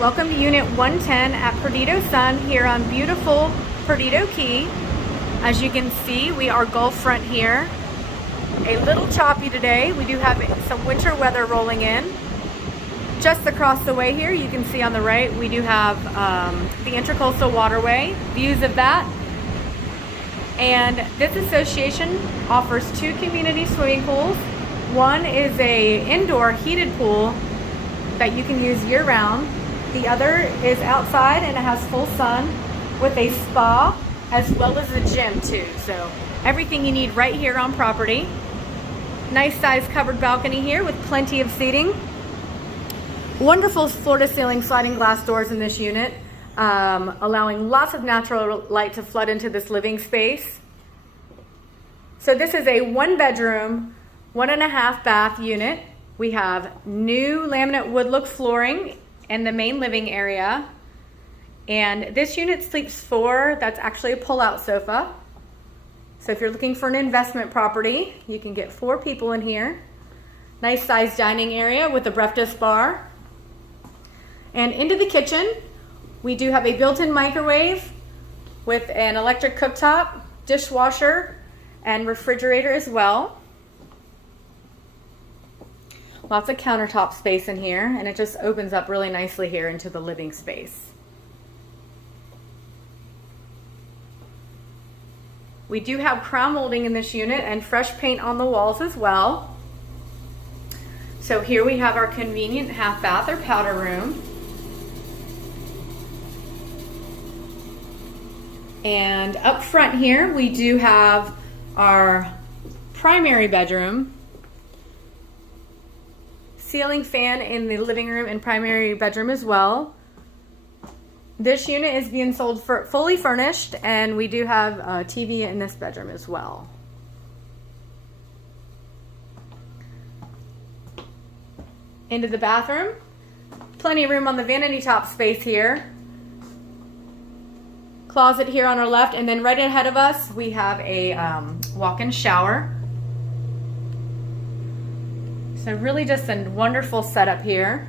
Welcome to Unit 110 at Perdido Sun here on beautiful Perdido Key. As you can see, we are Gulf front here. A little choppy today. We do have some winter weather rolling in. Just across the way here, you can see on the right, we do have the Intercoastal Waterway, views of that. And this association offers 2 community swimming pools. One is a indoor heated pool that you can use year-round. The other is outside and it has full sun with a spa as well as a gym too. So everything you need right here on property. Nice size covered balcony here with plenty of seating. Wonderful floor-to-ceiling sliding glass doors in this unit, allowing lots of natural light to flood into this living space. So this is a 1-bedroom, 1.5 bath unit. We have new laminate wood look flooring in the main living area. And this unit sleeps 4. That's actually a pull-out sofa. So if you're looking for an investment property, you can get 4 people in here. Nice sized dining area with a breakfast bar. And into the kitchen, we do have a built-in microwave with an electric cooktop, dishwasher, and refrigerator as well. Lots of countertop space in here, and it just opens up really nicely here into the living space. We do have crown molding in this unit and fresh paint on the walls as well. So here we have our convenient half bath or powder room. And up front here, we do have our primary bedroom. Ceiling fan in the living room and primary bedroom as well. This unit is being sold for fully furnished, and we do have a TV in this bedroom as well. Into the bathroom. Plenty of room on the vanity top space here. Closet here on our left, and then right ahead of us we have a walk-in shower. So really just a wonderful setup here.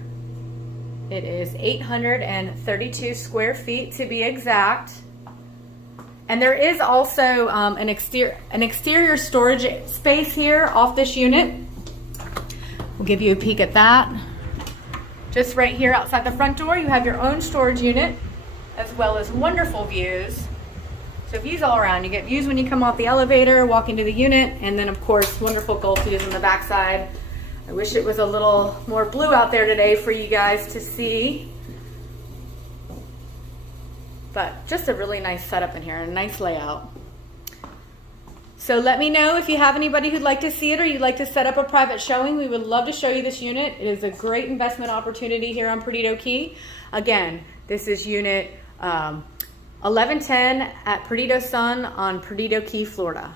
It is 832 square feet to be exact. And there is also an exterior storage space here off this unit. We'll give you a peek at that. Just right here outside the front door, you have your own storage unit, as well as wonderful views. So views all around. You get views when you come off the elevator, walk into the unit, and then of course wonderful Gulf views on the backside. I wish it was a little more blue out there today for you guys to see. But just a really nice setup in here and a nice layout. So let me know if you have anybody who'd like to see it or you'd like to set up a private showing. We would love to show you this unit. It is a great investment opportunity here on Perdido Key. Again, this is unit 1110 at Perdido Sun on Perdido Key, Florida.